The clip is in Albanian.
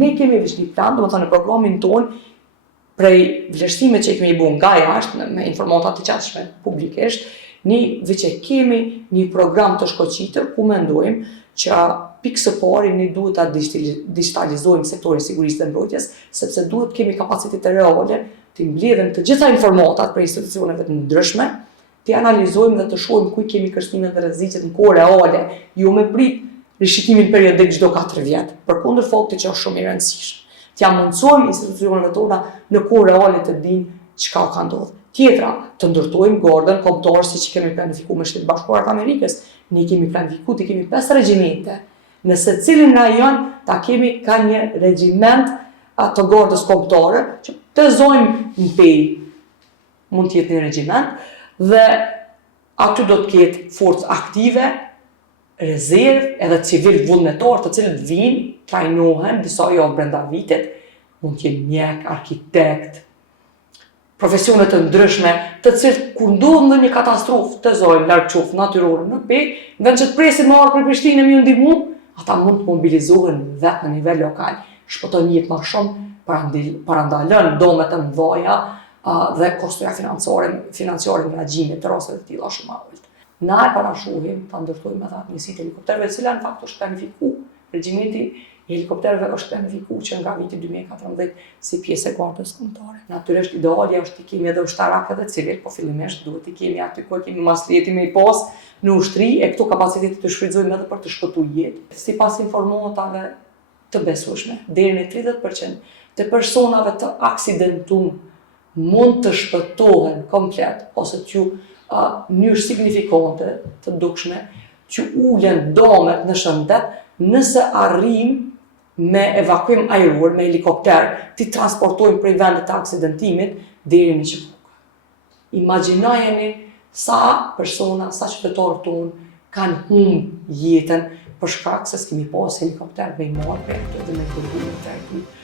ne kemi veç një plan, domethënë në programin tonë, prej vlerësimeve që kemi bën nga jashtë me informata të qasshme publikisht, ne veç e kemi një program të shkollëqitur ku mendojmë që pikë së pari ne duhet ta digitalizojmë sektorin e sigurisë dhe mbrojtjes, sepse duhet kemi kapacitete reale të mbledhim të gjitha informatat për institucioneve të ndryshme, të analizojmë dhe të shohim ku kemi kërcënimet dhe rreziqet në kohë reale, jo me prit rishikimin periodik çdo 4 vjet, përkundër faktit që është shumë i rëndësishëm. T'ja mundsojmë institucioneve tona në kohë reale të dinë çka ka ndodhur. Tjetra, të ndërtojmë gardën kombëtare siç kemi planifikuar me Shtetet Bashkuara të Amerikës. Ne kemi planifikuar të kemi 5 regjimente. Në secilin rajon ta kemi ka një regjiment të gardës kombëtare që të zojmë në pej. Mund të jetë një regjiment dhe aty do të ketë forcë aktive, rezervë edhe civil vullnetar të cilët vinë, trajnohen, disa javë brenda vitit, mund të jenë mjek, arkitekt, profesione të ndryshme, të cilët kur ndodh ndonjë katastrofë të zojmë larg qoftë natyrore në pej, në vend që të presin me ardhur për Prishtinë me ju ndihmu, ata mund të mobilizohen vetë në nivel lokal, shpëtojnë jetë më shumë, parandalën domet të mëdha dhe kostoja financiare në menaxhimin të rasteve të tilla shumë më ulët. Na e parashuhim ta ndërtojmë edhe njësitë helikopterëve, e cila në fakt është planifikuar. Regjimenti i helikopterëve është planifikuar që nga viti 2014 si pjesë e gardës kombëtare. Natyrisht idealja është të kemi edhe ushtarak edhe civil, po fillimisht duhet të kemi aty ku kemi masliheti me i pas në ushtri e këto kapacitete të shfrytëzojmë edhe për të shpëtuar jetë. Sipas informatave të besueshme, deri në 30% të personave të aksidentuar mund të shpëtohen komplet ose të mënyrë signifikante të dukshme që ulen domet në shëndet nëse arrim me evakuim ajror, me helikopter, të transportojmë prej vendit të aksidentimit deri në Qëfuk. Imagjinojeni sa persona, sa qytetarë tonë kanë humbur jetën për shkak se s'kemi pas helikopter me i marrë për dhe me kërkuar